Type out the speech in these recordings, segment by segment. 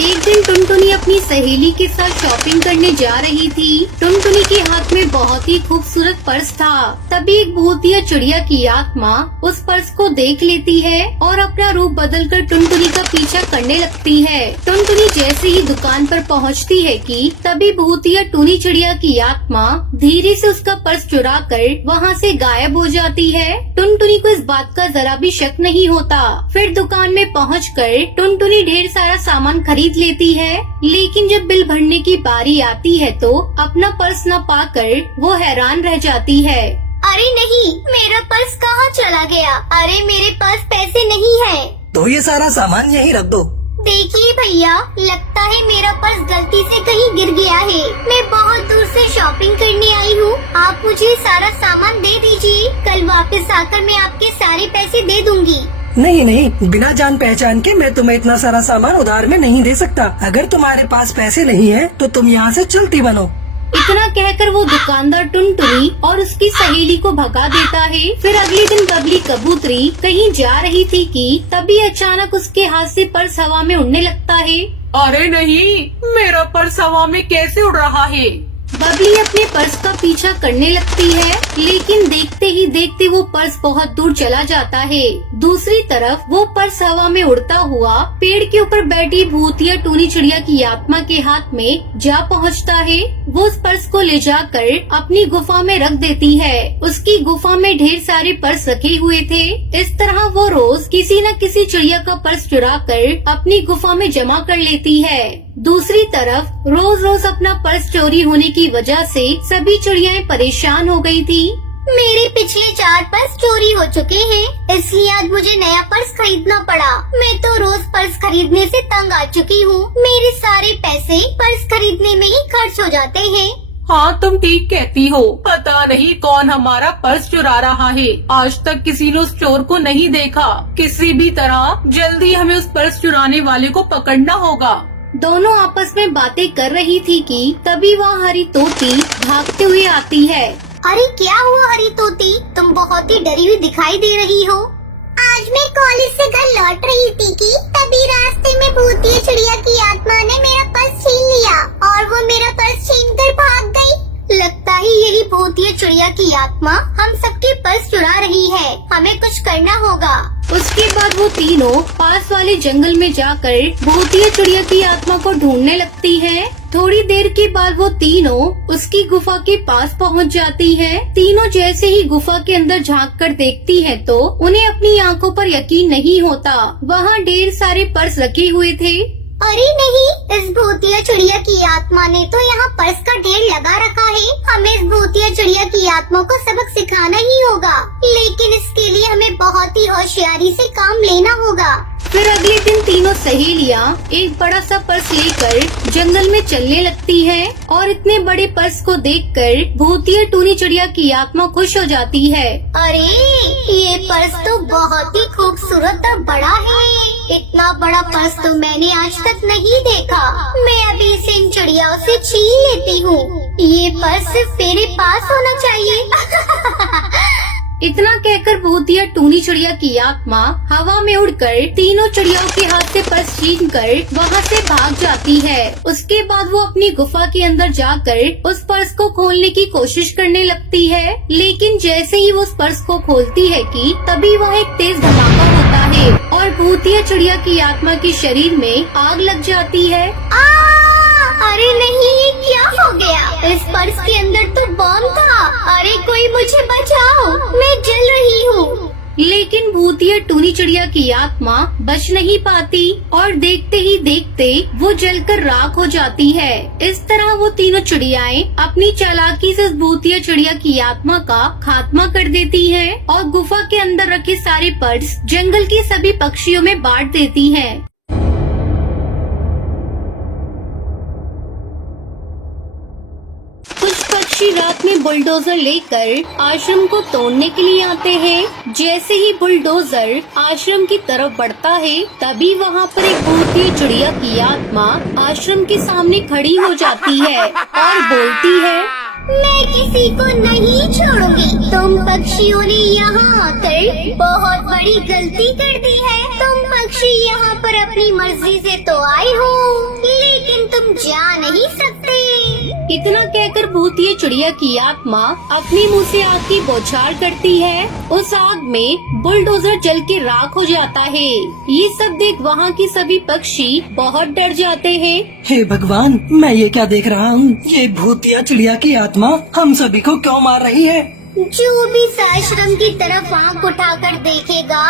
एक दिन टुनटुनी अपनी सहेली के साथ शॉपिंग करने जा रही थी। टुनटुनी के हाथ में बहुत ही खूबसूरत पर्स था। तभी एक भूतिया चिड़िया की आत्मा उस पर्स को देख लेती है और अपना रूप बदलकर टुनटुनी का पीछा करने लगती है। टुनटुनी जैसे ही दुकान पर पहुंचती है कि तभी भूतिया टूनी चिड़िया की आत्मा धीरे से उसका पर्स चुरा कर वहाँ से गायब हो जाती है। टुनटुनी को इस बात का जरा भी शक नहीं होता। फिर दुकान में पहुंचकर टुनटुनी ढेर सारा सामान खरीद लेती है, लेकिन जब बिल भरने की बारी आती है तो अपना पर्स न पाकर वो हैरान रह जाती है। अरे नहीं, मेरा पर्स कहाँ चला गया? अरे मेरे पास पैसे नहीं है। तो ये सारा सामान यहीं रख दो। देखिए भैया, लगता है मेरा पर्स गलती से कहीं गिर गया है। मैं बहुत दूर से शॉपिंग करने आई हूँ। आप मुझे सारा सामान दे दीजिए, कल वापस आकर मैं आपके सारे पैसे दे दूंगी। नहीं नहीं, बिना जान पहचान के मैं तुम्हें इतना सारा सामान उधार में नहीं दे सकता। अगर तुम्हारे पास पैसे नहीं है तो तुम यहाँ से चलती बनो। इतना कहकर वो दुकानदार टुनटुनी और उसकी सहेली को भगा देता है। फिर अगले दिन बबली कबूतरी कहीं जा रही थी कि तभी अचानक उसके हाथ से पर्स हवा में उड़ने लगता है। अरे नहीं, मेरा पर्स हवा में कैसे उड़ रहा है? बबली अपने पर्स का पीछा करने लगती है, लेकिन देखते ही देखते वो पर्स बहुत दूर चला जाता है। दूसरी तरफ वो पर्स हवा में उड़ता हुआ पेड़ के ऊपर बैठी भूतिया टूनी चिड़िया की आत्मा के हाथ में जा पहुंचता है। वो उस पर्स को ले जाकर अपनी गुफा में रख देती है। उसकी गुफा में ढेर सारे पर्स रखे हुए थे। इस तरह वो रोज किसी न किसी चिड़िया का पर्स चुरा कर अपनी गुफा में जमा कर लेती है। दूसरी तरफ रोज रोज अपना पर्स चोरी होने की वजह से सभी चिड़ियाएं परेशान हो गई थी। मेरे पिछले 4 पर्स चोरी हो चुके हैं, इसलिए आज मुझे नया पर्स खरीदना पड़ा। मैं तो रोज पर्स खरीदने से तंग आ चुकी हूँ। मेरे सारे पैसे पर्स खरीदने में ही खर्च हो जाते हैं। हाँ, तुम ठीक कहती हो। पता नहीं कौन हमारा पर्स चुरा रहा है। आज तक किसी ने उस चोर को नहीं देखा। किसी भी तरह जल्दी हमें उस पर्स चुराने वाले को पकड़ना होगा। दोनों आपस में बातें कर रही थी कि तभी वहाँ हरी तोती भागते हुए आती है। अरे क्या हुआ हरी तोती, तुम बहुत ही डरी हुई दिखाई दे रही हो। आज मैं कॉलेज से घर लौट रही थी कि तभी रास्ते में भूतिया चिड़िया की आत्मा ने मेरा पर्स छीन लिया और वो मेरा पर्स छीन कर भाग गई। लगता है यही भूतिया चिड़िया की आत्मा हम सबके पर्स चुरा रही है। हमें कुछ करना होगा। उसके बाद वो तीनों पास वाले जंगल में जाकर भूतिया चिड़िया की आत्मा को ढूंढने लगती है। थोड़ी देर के बाद वो तीनों उसकी गुफा के पास पहुंच जाती हैं। तीनों जैसे ही गुफा के अंदर झांक कर देखती हैं तो उन्हें अपनी आंखों पर यकीन नहीं होता। वहाँ ढेर सारे पर्स रखे हुए थे। अरे नहीं, इस भूतिया चिड़िया की आत्मा ने तो यहाँ पर्स का ढेर लगा रखा है। हमें इस भूतिया चिड़िया की आत्मा को सबक सिखाना ही होगा, लेकिन इसके लिए हमें बहुत ही होशियारी से काम लेना होगा। फिर अगले दिन तीनों सहेलियाँ एक बड़ा सा पर्स लेकर जंगल में चलने लगती हैं और इतने बड़े पर्स को देखकर भूतिया टूनी चिड़िया की आत्मा खुश हो जाती है। अरे ये पर्स तो बहुत ही खूबसूरत और बड़ा है। इतना बड़ा पर्स तो मैंने आज तक नहीं देखा। मैं अभी इसे इन चिड़ियाओं से छीन लेती हूँ। ये पर्स सिर्फ मेरे पास होना चाहिए। इतना कहकर भूतिया टूनी चिड़िया की आत्मा हवा में उड़कर तीनों चिड़ियाओं के हाथ से पर्स छीन कर वहाँ से भाग जाती है। उसके बाद वो अपनी गुफा के अंदर जाकर उस पर्स को खोलने की कोशिश करने लगती है, लेकिन जैसे ही वो उस पर्स को खोलती है कि तभी वहाँ एक तेज धमाका होता है और भूतिया चिड़िया की आत्मा के शरीर में आग लग जाती है। अरे नहीं, ये क्या हो गया? इस पर्स के अंदर तो बम था। अरे कोई मुझे बचाओ, मैं जल रही हूँ। लेकिन भूतिया टूनी चिड़िया की आत्मा बच नहीं पाती और देखते ही देखते वो जलकर राख हो जाती है। इस तरह वो तीनों चिड़ियाएं अपनी चालाकी से उस भूतिया चिड़िया की आत्मा का खात्मा कर देती हैं और गुफा के अंदर रखे सारे पर्स जंगल के सभी पक्षियों में बांट देती हैं। पक्षी रात में बुलडोजर लेकर आश्रम को तोड़ने के लिए आते हैं। जैसे ही बुलडोजर आश्रम की तरफ बढ़ता है तभी वहाँ पर एक भूतिया चिड़िया की आत्मा आश्रम के सामने खड़ी हो जाती है और बोलती है, मैं किसी को नहीं छोड़ूंगी। तुम पक्षियों ने यहाँ आकर बहुत बड़ी गलती कर दी है। तुम पक्षी यहाँ पर अपनी मर्जी से तो आए हो, लेकिन तुम जा नहीं सकते। इतना कहकर भूतिया चिड़िया की आत्मा अपने मुंह से आग की बौछार करती है। उस आग में बुलडोजर जल के राख हो जाता है। ये सब देख वहाँ के सभी पक्षी बहुत डर जाते हैं। हे भगवान, मैं ये क्या देख रहा हूँ? ये भूतिया चिड़िया की आत्मा हम सभी को क्यों मार रही है? जो भी इस आश्रम की तरफ आंख उठाकर देखेगा,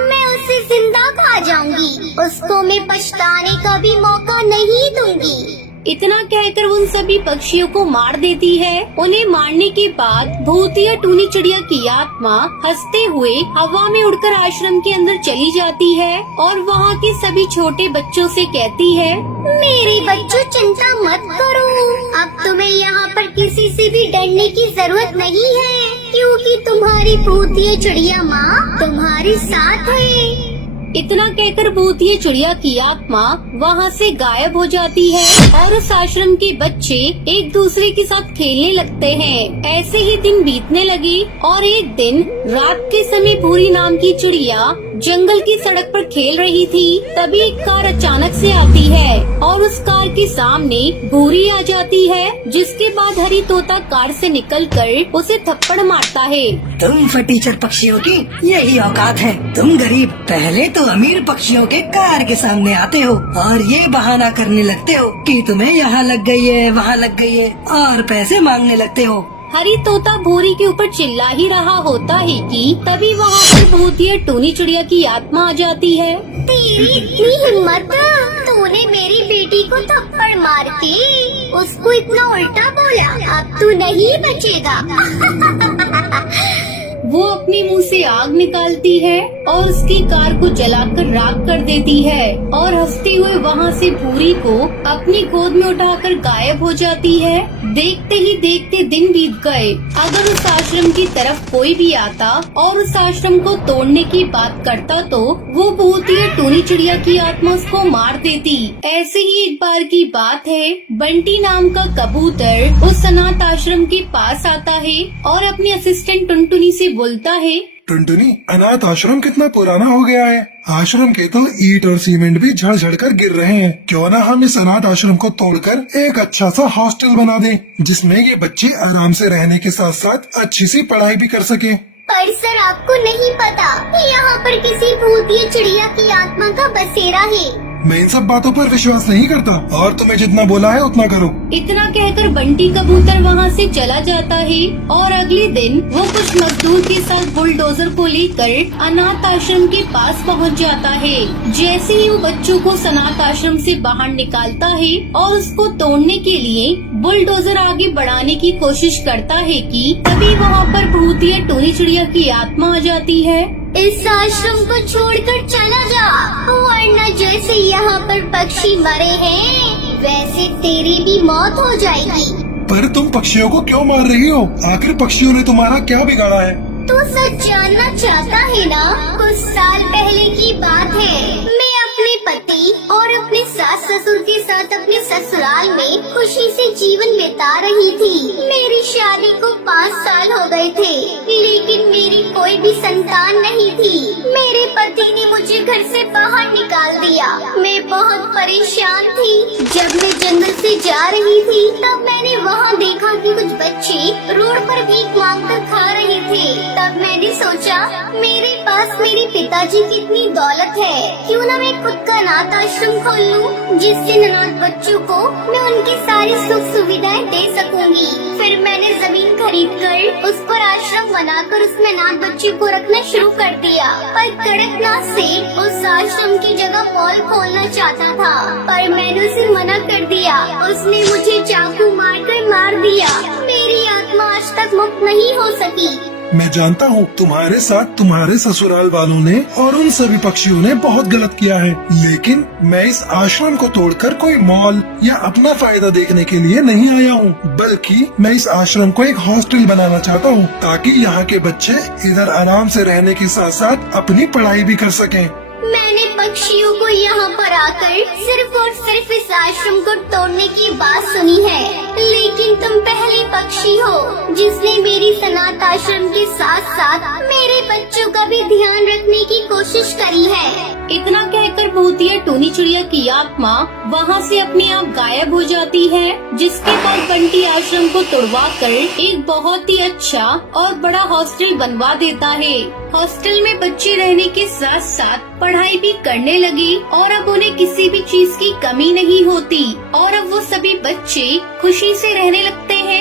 मैं उसे जिंदा खा जाऊंगी। उसको मैं पछताने का भी मौका नहीं दूंगी। इतना कहकर उन सभी पक्षियों को मार देती है। उन्हें मारने के बाद भूतिया टूनी चिड़िया की आत्मा हंसते हुए हवा में उड़कर आश्रम के अंदर चली जाती है और वहाँ के सभी छोटे बच्चों से कहती है, मेरे बच्चों चिंता मत करो, अब तुम्हें यहाँ पर किसी से भी डरने की जरूरत नहीं है, क्योंकि तुम्हारी भूतिया चिड़िया माँ तुम्हारे साथ है। इतना कहकर भूतिया चिड़िया की आत्मा वहाँ से गायब हो जाती है और उस आश्रम के बच्चे एक दूसरे के साथ खेलने लगते हैं। ऐसे ही दिन बीतने लगे और एक दिन रात के समय भूरी नाम की चिड़िया जंगल की सड़क पर खेल रही थी। तभी एक कार अचानक से आती है और उस कार के सामने भूरी आ जाती है, जिसके बाद हरी तोता कार से निकलकर उसे थप्पड़ मारता है। तुम फटीचर पक्षियों की यही औकात है। तुम गरीब पहले तो अमीर पक्षियों के कार के सामने आते हो और ये बहाना करने लगते हो कि तुम्हें यहाँ लग गई है, वहाँ लग गई है और पैसे मांगने लगते हो। हरी तोता भूरी के ऊपर चिल्ला ही रहा होता है कि तभी वहाँ से भूतिया टूनी चिड़िया की आत्मा आ जाती है। तेरी इतनी हिम्मत, तूने मेरी बेटी को थप्पड़ मार के उसको इतना उल्टा बोला, अब तू नहीं बचेगा। वो अपने मुंह से आग निकालती है और उसकी कार को जलाकर राख कर देती है और हंसते हुए वहाँ से भूरी को अपनी गोद में उठाकर गायब हो जाती है। देखते ही देखते दिन बीत गए। अगर उस आश्रम की तरफ कोई भी आता और उस आश्रम को तोड़ने की बात करता तो वो भूतिया टूनी चिड़िया की आत्मा उसको मार देती। ऐसे ही एक बार की बात है, बंटी नाम का कबूतर उस अनाथ आश्रम के पास आता है और अपने असिस्टेंट टुनटुनी से बोलता है, टुनटुनी, अनाथ आश्रम कितना पुराना हो गया है। आश्रम के तो ईंट और सीमेंट भी झड़ झड़ कर गिर रहे हैं। क्यों ना हम इस अनाथ आश्रम को तोड़कर एक अच्छा सा हॉस्टल बना दें, जिसमें ये बच्चे आराम से रहने के साथ साथ अच्छी सी पढ़ाई भी कर सके। पर सर, आपको नहीं पता यहाँ पर किसी भूतिया चिड़िया की आत्मा का बसेरा है। मैं इन सब बातों पर विश्वास नहीं करता और तुम्हें जितना बोला है उतना करो। इतना कहकर बंटी कबूतर वहाँ से चला जाता है और अगले दिन वो कुछ मजदूर के साथ बुलडोजर को लेकर अनाथ आश्रम के पास पहुँच जाता है। जैसे ही वो बच्चों को अनाथ आश्रम से बाहर निकालता है और उसको तोड़ने के लिए बुलडोजर आगे बढ़ाने की कोशिश करता है कि तभी वहाँ पर भूतिया टूनी चिड़िया की आत्मा आ जाती है। इस आश्रम को छोड़कर चला जा, वरना जैसे यहाँ पर पक्षी मरे हैं वैसे तेरी भी मौत हो जाएगी। पर तुम पक्षियों को क्यों मार रही हो? आखिर पक्षियों ने तुम्हारा क्या बिगाड़ा है? तू सच जानना चाहता है ना? कुछ साल पहले की बात है, मैं अपने पति और अपने सास ससुर के साथ अपने ससुराल में खुशी से जीवन बिता रही थी। मेरी शादी को 5 साल हो गए थे, लेकिन मेरी कोई भी संतान नहीं थी। मेरे पति ने मुझे घर से बाहर निकाल दिया। मैं बहुत परेशान थी। जब मैं जंगल से जा रही थी तब मैंने वहाँ देखा कि कुछ बच्चे रोड पर भीख मांगकर खा रहे थे। तब मैंने सोचा मेरे पास मेरे पिताजी की इतनी दौलत है, क्यों ना मैं खुद का अनाथ आश्रम खोल लूं, जिससे अनाथ बच्चों को मैं उनकी सारी सुख सुविधाएं दे सकूंगी। फिर मैंने जमीन खरीदकर उस पर आश्रम बनाकर उसमें अनाथ बच्चों को रखना शुरू कर दिया। पर कड़कनाथ से उस आश्रम की जगह मॉल खोलना चाहता था, पर मैंने उसे मना कर दिया। उसने मुझे चाकू मारकर मार दिया। मेरी आत्मा आज तक मुक्त नहीं हो सकी। मैं जानता हूँ तुम्हारे साथ तुम्हारे ससुराल वालों ने और उन सभी पक्षियों ने बहुत गलत किया है, लेकिन मैं इस आश्रम को तोड़कर कोई मॉल या अपना फायदा देखने के लिए नहीं आया हूँ, बल्कि मैं इस आश्रम को एक हॉस्टल बनाना चाहता हूँ, ताकि यहाँ के बच्चे इधर आराम से रहने के साथ साथ अपनी पढ़ाई भी कर सकें। मैंने पक्षियों को यहाँ पर आकर सिर्फ और सिर्फ इस आश्रम को तोड़ने की बात सुनी है, लेकिन तुम पहली पक्षी हो जिसने मेरी सनात आश्रम के साथ साथ मेरे बच्चों का भी ध्यान रखने की कोशिश करी है। इतना कहकर भूतिया टूनी चिड़िया की आत्मा वहाँ से अपने आप गायब हो जाती है, जिसके बाद बंटी आश्रम को तुड़वा कर एक बहुत ही अच्छा और बड़ा हॉस्टल बनवा देता है। हॉस्टल में बच्चे रहने के साथ साथ पढ़ाई भी करने लगे और अब उन्हें किसी भी चीज की कमी नहीं होती और अब वो सभी बच्चे खुशी से रहने लगते हैं।